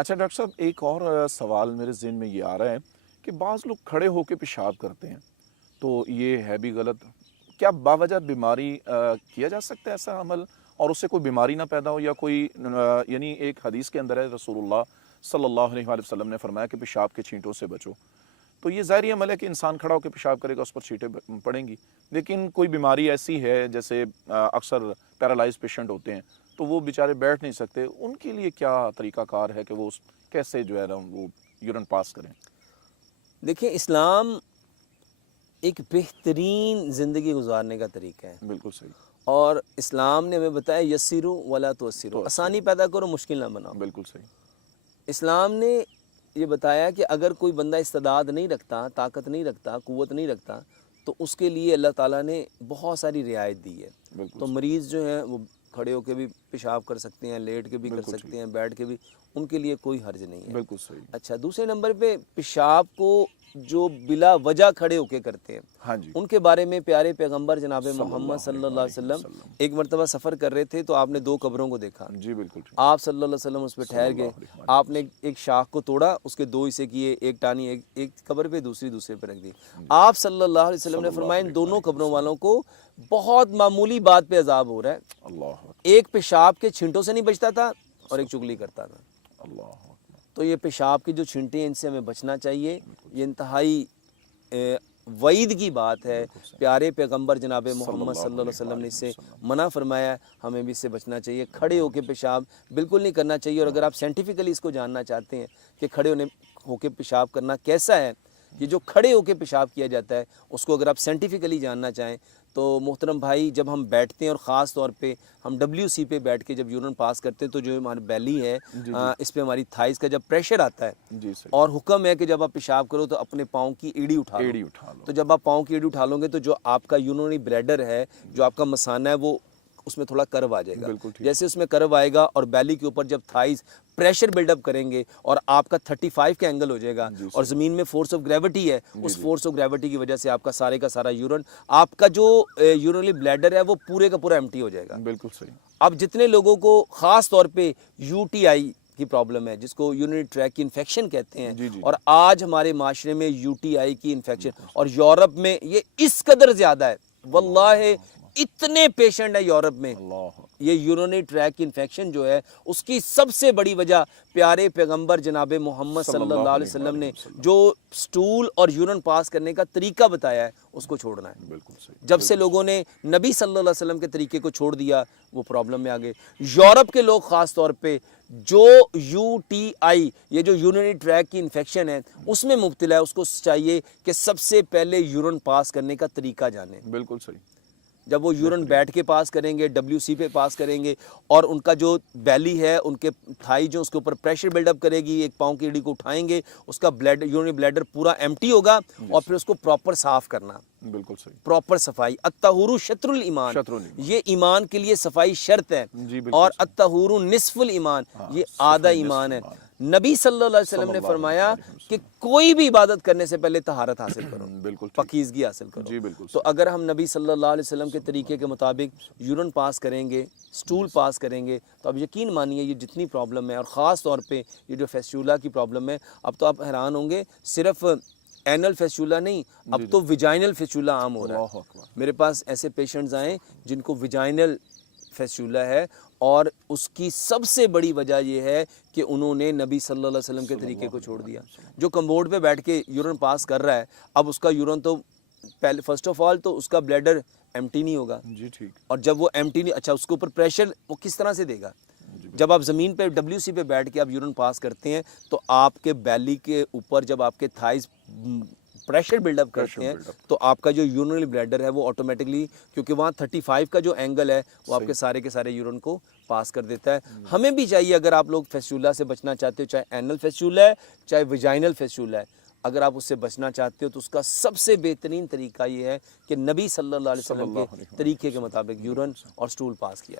अच्छा डॉक्टर साहब, एक और सवाल मेरे ज़हन में ये आ रहा है कि बाज़ लोग खड़े होकर पेशाब करते हैं, तो ये है भी गलत। क्या बावजह बीमारी किया जा सकता है ऐसा अमल, और उससे कोई बीमारी ना पैदा हो, या कोई यानी एक हदीस के अंदर है, रसूलुल्लाह सल्लल्लाहु अलैहि वसल्लम ने फरमाया कि पेशाब के छींटों से बचो। तो ये ज़ाहिर अमल है कि इंसान खड़ा होकर पेशाब करेगा, उस पर छींटें पड़ेंगी। लेकिन कोई बीमारी ऐसी है, जैसे अक्सर पैरालाइज पेशेंट होते हैं, तो वो बेचारे बैठ नहीं सकते, उनके लिए क्या तरीक़ाकार है कि वो कैसे जो है ना वो यूरिन पास करें? देखिए, इस्लाम एक बेहतरीन ज़िंदगी गुजारने का तरीका है। बिल्कुल सही। और इस्लाम ने हमें बताया यस्सिरू वला तुअस्सिरू, आसानी पैदा करो, मुश्किल ना बनाओ। बिल्कुल सही। इस्लाम ने ये बताया कि अगर कोई बंदा इस्तेदाद नहीं रखता, ताकत नहीं रखता, क़ुव्वत नहीं रखता, तो उसके लिए अल्लाह ताला ने बहुत सारी रियायत दी है। तो मरीज़ जो हैं वो खड़े होकर भी पेशाब कर सकते हैं, लेट के भी कर सकते हैं, बैठ के भी, उनके लिए कोई हर्ज नहीं है। बिल्कुल सही। अच्छा, दूसरे नंबर पे पेशाब को जो बिला वजह खड़े होके करते हैं, हाँ जी, उनके बारे में प्यारे पैगंबर जनाब मोहम्मद सल्लल्लाहु अलैहि वसल्लम एक मरतबा सफ़र कर रहे थे, तो आपने दो कब्रों को देखा। जी बिल्कुल ठीक। आप सल्लल्लाहु अलैहि वसल्लम उस पर ठहर गए, आपने एक शाख को तोड़ा, उसके दो हिस्से किए, एक टानी एक कब्र पे, दूसरी दूसरे पे रख दी। आप सल्लल्लाहु अलैहि वसल्लम ने फरमाया इन दोनों कब्रों वालों को बहुत मामूली बात पे अजाब हो रहा है। अल्लाह एक पेशाब के छींटों से नहीं बचता था और एक चुगली करता था। अल्लाह। तो ये पेशाब की जो छींटे हैं, इनसे हमें बचना चाहिए। ये इंतहाई वईद की बात है। प्यारे पैगंबर जनाब मोहम्मद सल्लल्लाहु अलैहि वसल्लम ने इससे मना फरमाया, हमें भी इससे बचना चाहिए। खड़े होकर पेशाब बिल्कुल नहीं करना चाहिए। और अगर आप साइंटिफिकली इसको जानना चाहते हैं कि खड़े होकर पेशाब करना कैसा है, ये जो खड़े होकर पेशाब किया जाता है, उसको अगर आप साइंटिफिकली जानना चाहें तो मोहतरम भाई, जब हम बैठते हैं और ख़ास तौर पे हम WC पे बैठ के जब यूरिन पास करते हैं, तो जो हमारी बैली है इस पे हमारी थाइस का जब प्रेशर आता है, जी सही। और हुक्म है कि जब आप पेशाब करो तो अपने पाँव की एड़ी उठा लो। तो जब आप पाँव की एड़ी उठा लोगे तो जो आपका यूरिनरी ब्लैडर है, जो आपका मसाना है, वो उसमें थोड़ा कर्व आ जाएगा। जैसे उसमें कर्व आएगा और बैली के ऊपर जब थाइस प्रेशर बिल्डअप करेंगे और आपका 35 का एंगल हो जाएगा, और ज़मीन में फोर्स ऑफ ग्रेविटी है, उस फोर्स ऑफ ग्रेविटी की वजह से आपका सारे का सारा यूरिन, आपका जो यूरिनरी ब्लैडर है, वो पूरे का पूरा एम्प्टी हो जाएगा। बिल्कुल सही। अब जितने लोगों को ख़ास तौर पे UTI की प्रॉब्लम है, जिसको यूरिनरी ट्रैक की इन्फेक्शन कहते हैं, और आज हमारे माशरे में UTI की इन्फेक्शन, और यूरोप में ये इस कदर ज़्यादा है, वल्लाह इतने पेशेंट है यूरोप में। ये यूरिनरी ट्रैक की इन्फेक्शन जो है, उसकी सबसे बड़ी वजह प्यारे पैगंबर जनाब मोहम्मद सल्लल्लाहु अलैहि वसल्लम ने जो स्टूल और यूरिन पास करने का तरीका बताया है, उसको छोड़ना है। बिल्कुल सही। जब से लोगों ने नबी सल्लल्लाहु अलैहि वसल्लम के तरीके को छोड़ दिया, वो प्रॉब्लम में आ गए। यूरोप के लोग ख़ास तौर पे जो UTI, ये जो यूरिनरी ट्रैक की इन्फेक्शन है, उसमें मुब्तला है, उसको चाहिए कि सबसे पहले यूरिन पास करने का तरीका जाने। बिल्कुल सही। जब वो यूरिन बैठ के पास करेंगे, WC पे पास करेंगे, और उनका जो बैली है, उनके थाई जो उसके ऊपर प्रेशर बिल्डअप करेगी, एक पाँव की एड़ी को उठाएंगे, उसका यूरिनरी ब्लैडर पूरा एम्प्टी होगा, और फिर उसको प्रॉपर साफ करना। बिल्कुल सही। प्रॉपर सफाई। अत्तहुरु शत्रुल ईमान, ये ईमान के लिए सफाई शर्त है। और अत्तहुरु निस्फुल ईमान, ये आधा ईमान है। नबी सल्लल्लाहु अलैहि वसल्लम ने फरमाया कि कोई भी इबादत करने से पहले तहारत हासिल करो, बिल्कुल पकीज़गी हासिल करो। जी बिल्कुल। तो अगर हम नबी सल्लल्लाहु अलैहि वसल्लम के तरीके के मुताबिक यूरिन पास करेंगे, स्टूल पास करेंगे, तो अब यकीन मानिए ये जितनी प्रॉब्लम है, और ख़ास तौर पे ये जो फेस्टूला की प्रॉब्लम है, अब तो आप हैरान होंगे, सिर्फ एनल फेस्टूला नहीं, अब तो विजाइनल फेस्टूला आम हो रहा है। मेरे पास ऐसे पेशेंट्स आए जिनको विजाइनल फेस्टूला है, और उसकी सबसे बड़ी वजह यह है कि उन्होंने नबी सल्लल्लाहु अलैहि वसल्लम के तरीके को छोड़ दिया। जो कम्बोर्ड पे बैठ के यूरिन पास कर रहा है, अब उसका यूरिन तो पहले फर्स्ट ऑफ ऑल तो उसका ब्लैडर एम्प्टी नहीं होगा जी, ठीक। और जब वो एम्प्टी नहीं, अच्छा उसके ऊपर प्रेशर वो किस तरह से देगा? जब आप ज़मीन पे WC पे बैठ के आप यूरिन पास करते हैं, तो आपके बैली के ऊपर जब आपके थाइस प्रेशर बिल्डअप करते हैं, तो आपका जो यूरिनरी ब्लैडर है वो ऑटोमेटिकली, क्योंकि वहाँ 35 का जो एंगल है, वो आपके सारे के सारे यूरिन को पास कर देता है। हमें भी चाहिए, अगर आप लोग फेस्टूला से बचना चाहते हो, चाहे एनल फेस्टूला है चाहे विजाइनल फेस्टूला है, अगर आप उससे बचना चाहते हो, तो उसका सबसे बेहतरीन तरीका ये है कि नबी सल्लल्लाहु अलैहि वसल्लम के तरीके के मुताबिक यूरिन और स्टूल पास किया जाए।